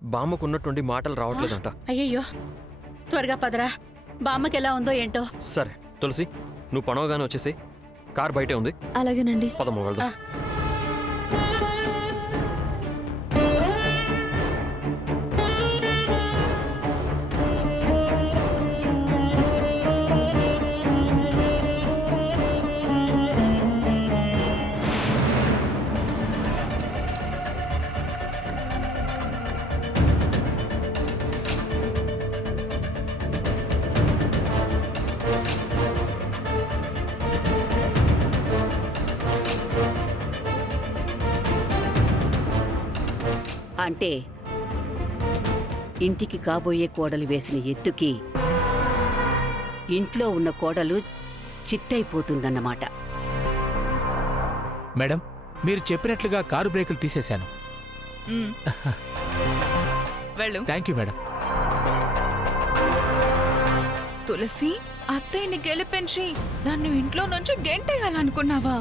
బామ్మకున్నటువంటి మాటలు రావట్లేదంట. అయ్యయ్యో, త్వరగా పదరా. బామ్మకి ఎలా ఉందో ఏంటో. సరే తులసి, నువ్వు పనవగానే వచ్చేసి, కార్ బయటే ఉంది. అలాగేనండి. పదమ్మ వెళ్దాం. అంటే ఇంటికి కాబోయే కోడలు వేసిన ఎత్తుకి ఇంట్లో ఉన్న కోడలు చిత్తైపోతుందన్నమాట. మేడం, మీరు చెప్పినట్లుగా కారు బ్రేకులు తీసేశాను. వెళ్ళు. Thank you madam. తులసి, అత్తయ్యని గెలిపించి నన్ను ఇంట్లో నుంచి గెంటేయాలనుకున్నావా?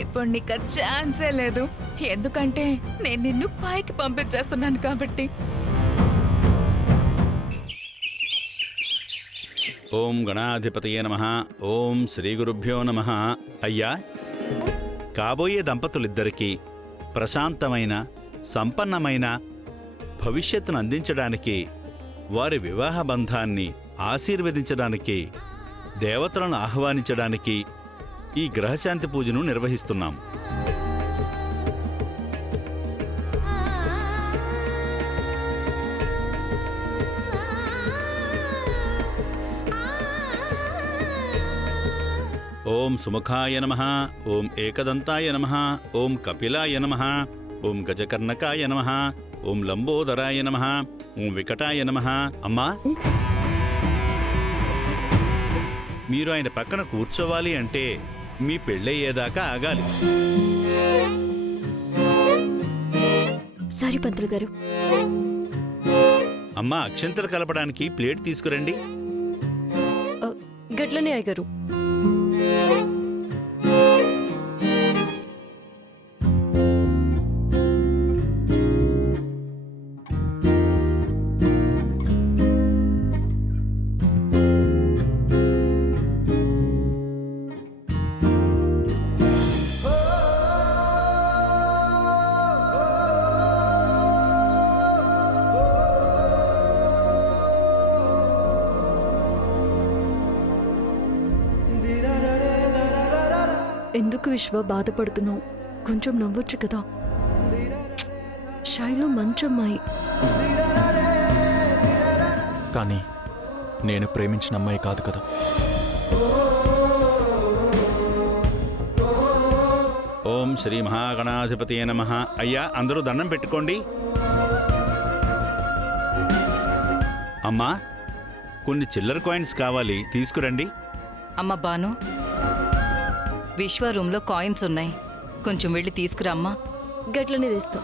ఇప్పుడు నీకు ఛాన్సే లేదు. ఎందుకంటే నేను నిన్ను పైకి పంపించేస్తున్నాను కాబట్టి. ఓం గణాధిపతయే నమః. ఓం శ్రీ గురుభ్యో నమః. అయ్యా, కాబోయే దంపతులిద్దరికీ ప్రశాంతమైన, సంపన్నమైన భవిష్యత్తును అందించడానికి, వారి వివాహ బంధాన్ని ఆశీర్వదించడానికి, దేవతలను ఆహ్వానించడానికి ఈ గ్రహశాంతి పూజను నిర్వహిస్తున్నాం. ఓం సుముఖాయ నమః. ఓం ఏకదంతాయ నమః. ఓం కపిలాయ నమః. ఓం గజకర్ణకాయ నమః. ఓం లంబోదరాయ నమః. ఓం వికటాయ నమః. అమ్మా, మీరు ఆయన పక్కన కూర్చోవాలి అంటే మీ పెళ్ళయ్యేదాకా ఆగాలి. సారీ పంతులు గారు. అమ్మా, అక్షంతలు కలపడానికి ప్లేట్ తీసుకురండి. గట్లనే అయ్యగారు. ఎందుకు విశ్వ బాధపడుతున్నావు? కొంచెం నవ్వొచ్చు కదా. శైలు మంచమ్మాయి. కానీ నేను ప్రేమించిన అమ్మాయి కాదు కదా. ఓం శ్రీ మహాగణాధిపతయే నమః. అయ్యా, అందరూ దండం పెట్టుకోండి. అమ్మా, కొన్ని చిల్లర కాయిన్స్ కావాలి, తీసుకురండి. అమ్మ బాను, విశ్వ రూమ్లో కాయిన్స్ ఉన్నాయి, కొంచెం వెళ్ళి తీసుకురామ్మా. గట్లనే తెస్తా.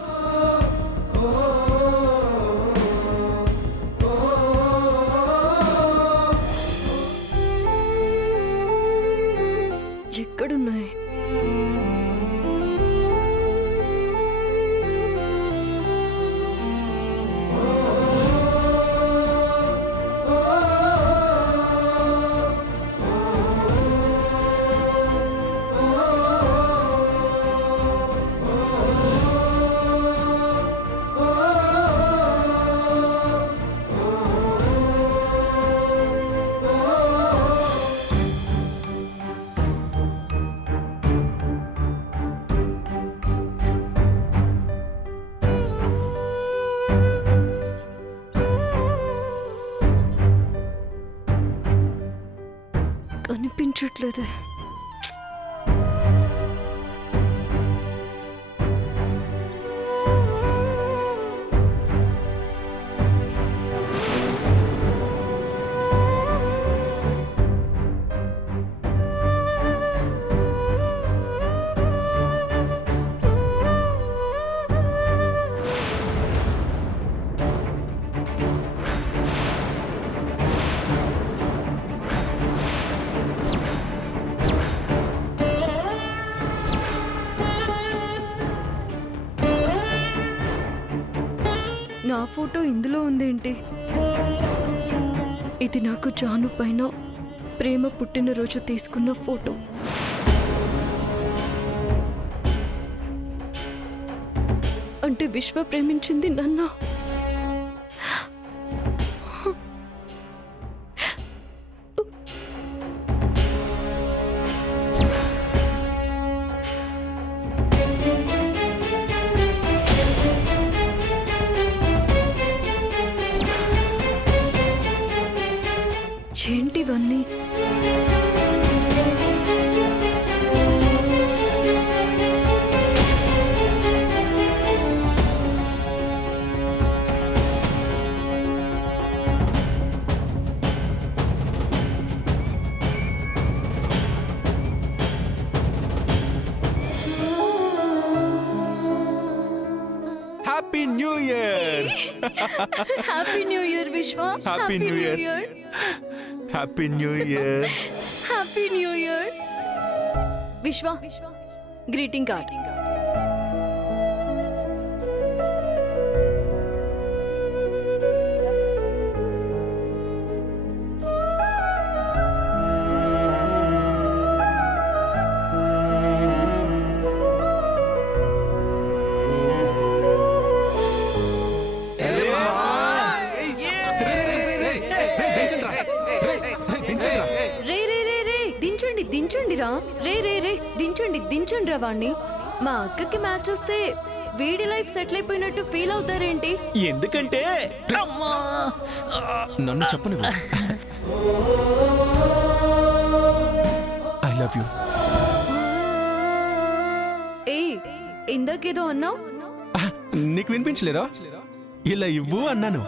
ఎక్కడున్నాయి? కనిపించట్లేదే. ఫోటో ఇందులో ఉందేంటి? ఇది నాకు జాను పైన ప్రేమ పుట్టినరోజు తీసుకున్న ఫోటో. అంటే విశ్వ ప్రేమించింది నన్నా? ఏంటివన్నీ? Happy new year. Happy new year Vishwa. Happy new year. Happy new year. Happy new year Vishwa. Greeting card. రే రే రే రే దించండి దించండి రా. రే రే రే దించండి దించండి రా వాణ్ణి. మా అక్కకి మ్యాచ్ వస్తే వీడి లైఫ్ సెటిల్ అయిపోయినట్టు ఫీల్ అవుతారేంటి? ఎందుకంటే నన్ను చెప్పను. I love you. ఏ ఇందాకేదో అన్నావు? నీకు వినిపించలేదా? ఇలా ఇవ్వు అన్నాను.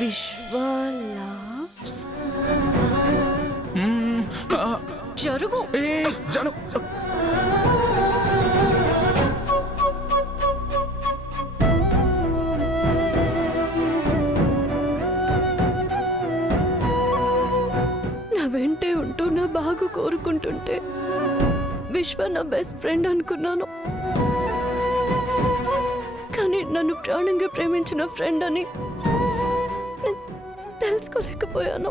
విశ్వ loves జరుగు. జాను నా వెంటే ఉంటూ నా బాగు కోరుకుంటుంటే విశ్వ నా బెస్ట్ ఫ్రెండ్ అనుకున్నాను. కానీ నన్ను ప్రాణంగా ప్రేమించిన ఫ్రెండ్ అని తెలుసుకోలేకపోయాను.